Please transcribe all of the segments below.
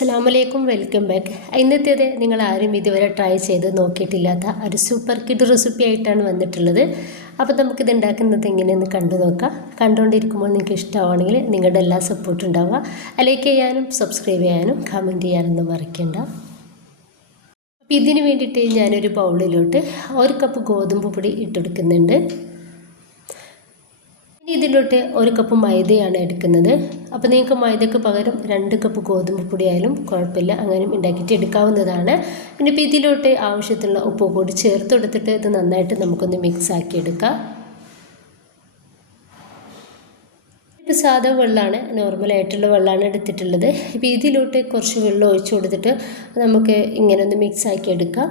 അസ്സലാമലൈക്കും, welcome back. ഇന്നത്തേത് നിങ്ങൾ ആരും ഇതുവരെ ട്രൈ ചെയ്ത് നോക്കിയിട്ടില്ലാത്ത ഒരു സൂപ്പർ കിഡ് റെസിപ്പി ആയിട്ടാണ് വന്നിട്ടുള്ളത്. അപ്പോൾ നമുക്കിത് ഉണ്ടാക്കുന്നത് എങ്ങനെയെന്ന് കണ്ടു നോക്കാം. കണ്ടുകൊണ്ടിരിക്കുമ്പോൾ നിങ്ങൾക്ക് ഇഷ്ടമാണെങ്കിൽ നിങ്ങളുടെ എല്ലാ സപ്പോർട്ടും ഉണ്ടാവുക. ലൈക്ക് ചെയ്യാനും സബ്സ്ക്രൈബ് ചെയ്യാനും കമൻറ്റ് ചെയ്യാനൊന്നും മറക്കണ്ട. അപ്പോൾ ഇതിന് വേണ്ടിയിട്ട് ഞാനൊരു ബൗളിലോട്ട് 1 കപ്പ് ഗോതമ്പ് പൊടി ഇട്ടെടുക്കുന്നുണ്ട്. ഇതിലോട്ട് 1 കപ്പ് മൈദയാണ് എടുക്കുന്നത്. അപ്പോൾ നിങ്ങൾക്ക് മൈദയ്ക്ക് പകരം 2 കപ്പ് ഗോതമ്പ് പൊടി ആയാലും കുഴപ്പമില്ല, അങ്ങനെയും ഉണ്ടാക്കിയിട്ട് എടുക്കാവുന്നതാണ്. ഇനിയിപ്പോൾ ഇതിലോട്ട് ആവശ്യത്തിനുള്ള ഉപ്പ് കൂടി ചേർത്ത് കൊടുത്തിട്ട് ഇത് നന്നായിട്ട് നമുക്കൊന്ന് മിക്സ് ആക്കി എടുക്കാം. ഇത് സാധാ വെള്ളമാണ്, നോർമലായിട്ടുള്ള വെള്ളമാണ് എടുത്തിട്ടുള്ളത്. ഇപ്പോൾ ഇതിലോട്ട് കുറച്ച് വെള്ളം ഒഴിച്ചു കൊടുത്തിട്ട് നമുക്ക് ഇങ്ങനെ ഒന്ന് മിക്സ് ആക്കി എടുക്കാം.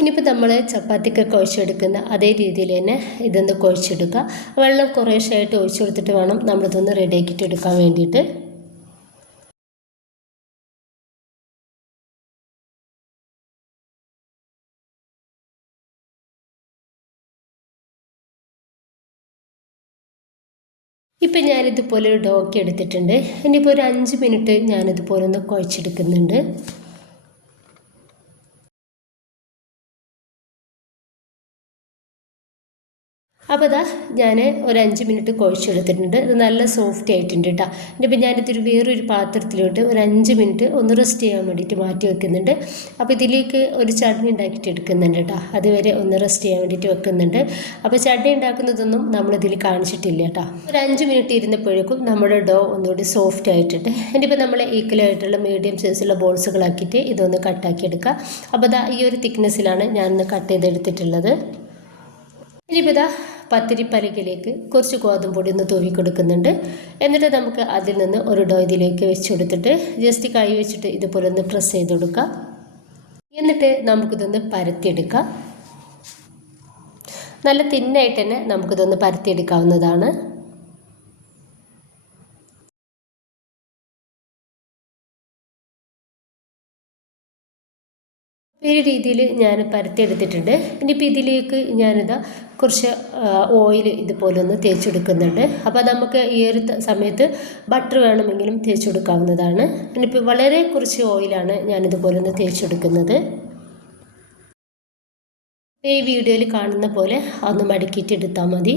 ഇനിയിപ്പോൾ നമ്മൾ ചപ്പാത്തിക്കൊക്കെ കുഴച്ചെടുക്കുന്ന അതേ രീതിയിൽ തന്നെ ഇതൊന്ന് കുഴച്ചെടുക്കുക. വെള്ളം കുറേശ്ശായിട്ട് ഒഴിച്ചു കൊടുത്തിട്ട് വേണം നമ്മളിതൊന്ന് റെഡിയാക്കിയിട്ട് എടുക്കാൻ വേണ്ടിയിട്ട്. ഇപ്പം ഞാനിതുപോലെ ഒരു ഡോക്കി എടുത്തിട്ടുണ്ട്. ഇനിയിപ്പോൾ ഒരു 5 മിനിറ്റ് ഞാനിതുപോലെ ഒന്ന് കുഴച്ചെടുക്കുന്നുണ്ട്. അപ്പോൾ ഇതാ ഞാൻ ഒരു 5 മിനിറ്റ് കുഴച്ചെടുത്തിട്ടുണ്ട്. ഇത് നല്ല സോഫ്റ്റ് ആയിട്ടുണ്ട് കേട്ടോ. ഇനിയിപ്പോൾ ഞാനിതൊരു വേറൊരു പാത്രത്തിലോട്ട് ഒരു 5 മിനിറ്റ് ഒന്ന് റെസ്റ്റ് ചെയ്യാൻ വേണ്ടിയിട്ട് മാറ്റി വെക്കുന്നുണ്ട്. അപ്പോൾ ഇതിലേക്ക് ഒരു ചട്നി ഉണ്ടാക്കിയിട്ട് എടുക്കുന്നുണ്ട് കേട്ടോ. അതുവരെ ഒന്ന് റെസ്റ്റ് ചെയ്യാൻ വേണ്ടിയിട്ട് വെക്കുന്നുണ്ട്. അപ്പോൾ ചട്നി ഉണ്ടാക്കുന്നതൊന്നും നമ്മളിതിൽ കാണിച്ചിട്ടില്ല കേട്ടോ. ഒരു 5 മിനിറ്റ് ഇരുന്നപ്പോഴേക്കും നമ്മുടെ ഡോ ഒന്നുകൂടി സോഫ്റ്റ് ആയിട്ടുണ്ട്. ഇനിയിപ്പോൾ നമ്മൾ ഈക്വലായിട്ടുള്ള മീഡിയം സൈസുള്ള ബോൾസുകളാക്കിയിട്ട് ഇതൊന്ന് കട്ടാക്കി എടുക്കുക. അപ്പോൾ ഇതാ ഈ ഒരു തിക്നെസ്സിലാണ് ഞാനൊന്ന് കട്ട് ചെയ്തെടുത്തിട്ടുള്ളത്. ഇനിയിപ്പോൾ ഇതാ പത്തിരിപ്പലകിലേക്ക് കുറച്ച് ഗോതമ്പ് പൊടി ഒന്ന് തൂവി കൊടുക്കുന്നുണ്ട്. എന്നിട്ട് നമുക്ക് അതിൽ നിന്ന് ഒരു ഡോ ഇതിലേക്ക് വെച്ച് കൊടുത്തിട്ട് ജസ്റ്റ് കൈ വെച്ചിട്ട് ഇതുപോലെ ഒന്ന് പ്രസ് ചെയ്ത് കൊടുക്കുക. എന്നിട്ട് നമുക്കിതൊന്ന് പരത്തിയെടുക്കാം. നല്ല തിന്നായിട്ട് തന്നെ നമുക്കിതൊന്ന് പരത്തിയെടുക്കാവുന്നതാണ്. ഈ രീതിയിൽ ഞാൻ പരത്തിയെടുത്തിട്ടുണ്ട്. ഇനിയിപ്പോൾ ഇതിലേക്ക് ഞാനിതാ കുറച്ച് ഓയിൽ ഇതുപോലെ ഒന്ന് തേച്ചെടുക്കുന്നുണ്ട്. അപ്പോൾ നമുക്ക് ഈ ഒരു സമയത്ത് ബട്ടർ വേണമെങ്കിലും തേച്ചെടുക്കാവുന്നതാണ്. ഇനിയിപ്പോൾ വളരെ കുറച്ച് ഓയിലാണ് ഞാനിതുപോലെ ഒന്ന് തേച്ചെടുക്കുന്നത്. ഈ വീഡിയോയിൽ കാണുന്ന പോലെ ഒന്ന് മടക്കിയിട്ട് എടുത്താൽ മതി.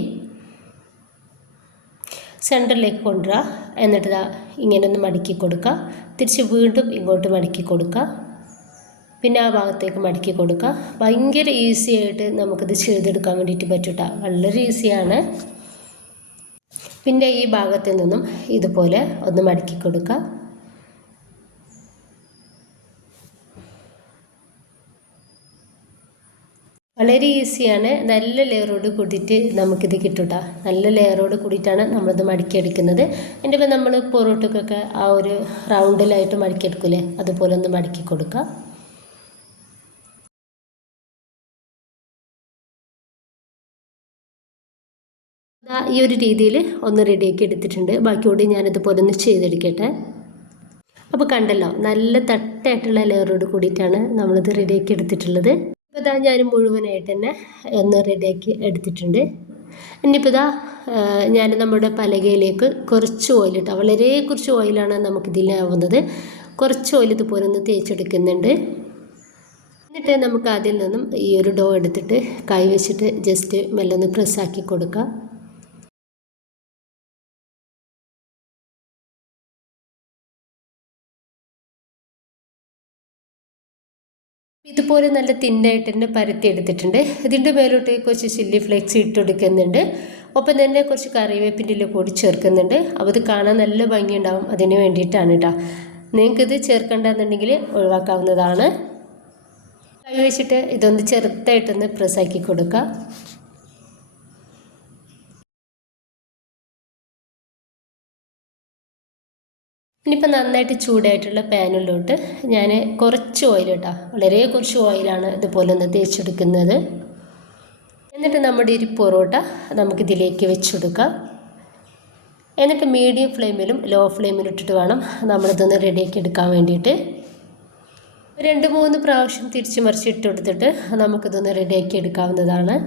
സെൻറ്ററിലേക്ക് കൊണ്ടുവരിക. എന്നിട്ട് ഇങ്ങനെ ഒന്ന് മടക്കി കൊടുക്കുക. തിരിച്ച് വീണ്ടും ഇങ്ങോട്ട് മടക്കി കൊടുക്കുക. പിന്നെ ആ ഭാഗത്തേക്ക് മടക്കി കൊടുക്കുക. ഭയങ്കര ഈസി ആയിട്ട് നമുക്കിത് ചെയ്തെടുക്കാൻ വേണ്ടിയിട്ട് പറ്റൂട്ട. വളരെ ഈസിയാണ്. പിന്നെ ഈ ഭാഗത്തു നിന്നും ഇതുപോലെ ഒന്ന് മടക്കി കൊടുക്കുക. വളരെ ഈസിയാണ്. നല്ല ലെയറോട് കൂടിയിട്ട് നമുക്കിത് കിട്ടൂട്ട. നല്ല ലെയറോട് കൂടിയിട്ടാണ് നമ്മളിത് മടക്കിയെടുക്കുന്നത്. എൻ്റെ ഇപ്പോൾ നമ്മൾ പൊറോട്ടക്കൊക്കെ ആ ഒരു റൗണ്ടിലായിട്ട് മടക്കിയെടുക്കില്ലേ, അതുപോലെ ഒന്ന് മടക്കി കൊടുക്കുക. ഈ ഒരു രീതിയിൽ ഒന്ന് റെഡിയാക്കി എടുത്തിട്ടുണ്ട്. ബാക്കിയോട് ഞാനിതുപോലെ ഒന്ന് ചെയ്തെടുക്കട്ടെ. അപ്പോൾ കണ്ടല്ലോ, നല്ല തട്ടായിട്ടുള്ള ലെയറോട് കൂടിയിട്ടാണ് നമ്മളിത് റെഡിയാക്കി എടുത്തിട്ടുള്ളത്. ഇപ്പോൾ ഇതാ ഞാൻ മുഴുവനായിട്ട് തന്നെ ഒന്ന് റെഡിയാക്കി എടുത്തിട്ടുണ്ട്. ഇനിയിപ്പോൾ ഇതാ ഞാൻ നമ്മുടെ പലകയിലേക്ക് കുറച്ച് ഓയിൽ ഇട്ടാൽ, വളരെ കുറച്ച് ഓയിലാണ് നമുക്കിതിലാവുന്നത്. കുറച്ച് ഓയിൽ ഇതുപോലെ ഒന്ന് തേച്ചെടുക്കുന്നുണ്ട്. എന്നിട്ട് നമുക്ക് അതിൽ നിന്നും ഈ ഒരു ഡോ എടുത്തിട്ട് കൈ വെച്ചിട്ട് ജസ്റ്റ് മെല്ലൊന്ന് പ്രസ്സാക്കി കൊടുക്കുക. ഇതുപോലെ നല്ല തിന്നായിട്ട് തന്നെ പരത്തി എടുത്തിട്ടുണ്ട്. ഇതിൻ്റെ മേലോട്ട് കുറച്ച് ചില്ലി ഫ്ലേക്സ് ഇട്ട് കൊടുക്കുന്നുണ്ട്. ഒപ്പം തന്നെ കുറച്ച് കറിവേപ്പിൻ്റെ ഇല കൂടി ചേർക്കുന്നുണ്ട്. അപ്പോൾ ഇത് കാണാൻ നല്ല ഭംഗിയുണ്ടാവും. അതിന് വേണ്ടിയിട്ടാണ് കേട്ടോ. നിങ്ങൾക്കിത് ചേർക്കേണ്ടെന്നുണ്ടെങ്കിൽ ഒഴിവാക്കാവുന്നതാണ്. കൈ വെച്ചിട്ട് ഇതൊന്ന് ചെറുതായിട്ടൊന്ന് പ്രസ്സാക്കി കൊടുക്കുക. ഇനിയിപ്പോൾ നന്നായിട്ട് ചൂടായിട്ടുള്ള പാനിലോട്ട് ഞാൻ കുറച്ച് ഓയിൽ ഇട്ടാൽ, വളരെ കുറച്ച് ഓയിലാണ് ഇതുപോലെ ഒന്ന് തേച്ചെടുക്കുന്നത്. എന്നിട്ട് നമ്മുടെ ഈ പൊറോട്ട നമുക്കിതിലേക്ക് വെച്ചെടുക്കാം. എന്നിട്ട് മീഡിയം ഫ്ലെയിമിലും ലോ ഫ്ലെയിമിലും ഇട്ടിട്ട് വേണം നമ്മളിതൊന്ന് റെഡിയാക്കി എടുക്കാൻ വേണ്ടിയിട്ട്. 2-3 പ്രാവശ്യം തിരിച്ച് മറിച്ചിട്ട് കൊടുത്തിട്ട് നമുക്കിതൊന്ന് റെഡിയാക്കി എടുക്കാവുന്നതാണ്.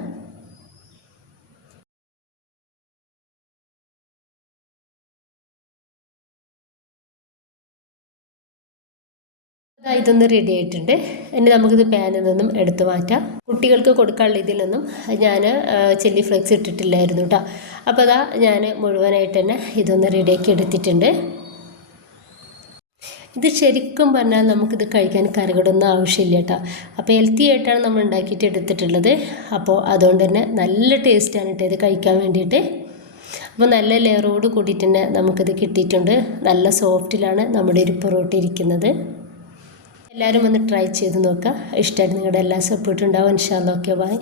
ഇതൊന്ന് റെഡി ആയിട്ടുണ്ട്. ഇനി നമുക്കിത് പാനിൽ നിന്നും എടുത്തു മാറ്റാം. കുട്ടികൾക്ക് കൊടുക്കാനുള്ള ഇതിൽ നിന്നും ഞാൻ ചില്ലി ഫ്ലേക്സ് ഇട്ടിട്ടില്ലായിരുന്നു കേട്ടോ. അപ്പോൾ ഞാൻ മുഴുവനായിട്ട് തന്നെ ഇതൊന്ന് റെഡിയാക്കി എടുത്തിട്ടുണ്ട്. ഇത് ശരിക്കും പറഞ്ഞാൽ നമുക്കിത് കഴിക്കാൻ കറികളൊന്നും ആവശ്യമില്ല കേട്ടോ. അപ്പോൾ ഹെൽത്തി ആയിട്ടാണ് നമ്മൾ ഉണ്ടാക്കിയിട്ട് എടുത്തിട്ടുള്ളത്. അപ്പോൾ അതുകൊണ്ട് തന്നെ നല്ല ടേസ്റ്റാണ് കേട്ടോ ഇത് കഴിക്കാൻ വേണ്ടിയിട്ട്. അപ്പോൾ നല്ല ലെയറോട് കൂടിയിട്ട് തന്നെ നമുക്കിത് കിട്ടിയിട്ടുണ്ട്. നല്ല സോഫ്റ്റിലാണ് നമ്മുടെ ഒരു പൊറോട്ട ഇരിക്കുന്നത്. എല്ലാവരും ഒന്ന് ട്രൈ ചെയ്ത് നോക്കുക. ഇഷ്ടമായിട്ട് നിങ്ങളുടെ എല്ലാ സപ്പോർട്ടും ഉണ്ടാവും. ഇൻഷാ അല്ലാഹ്. Okay, by.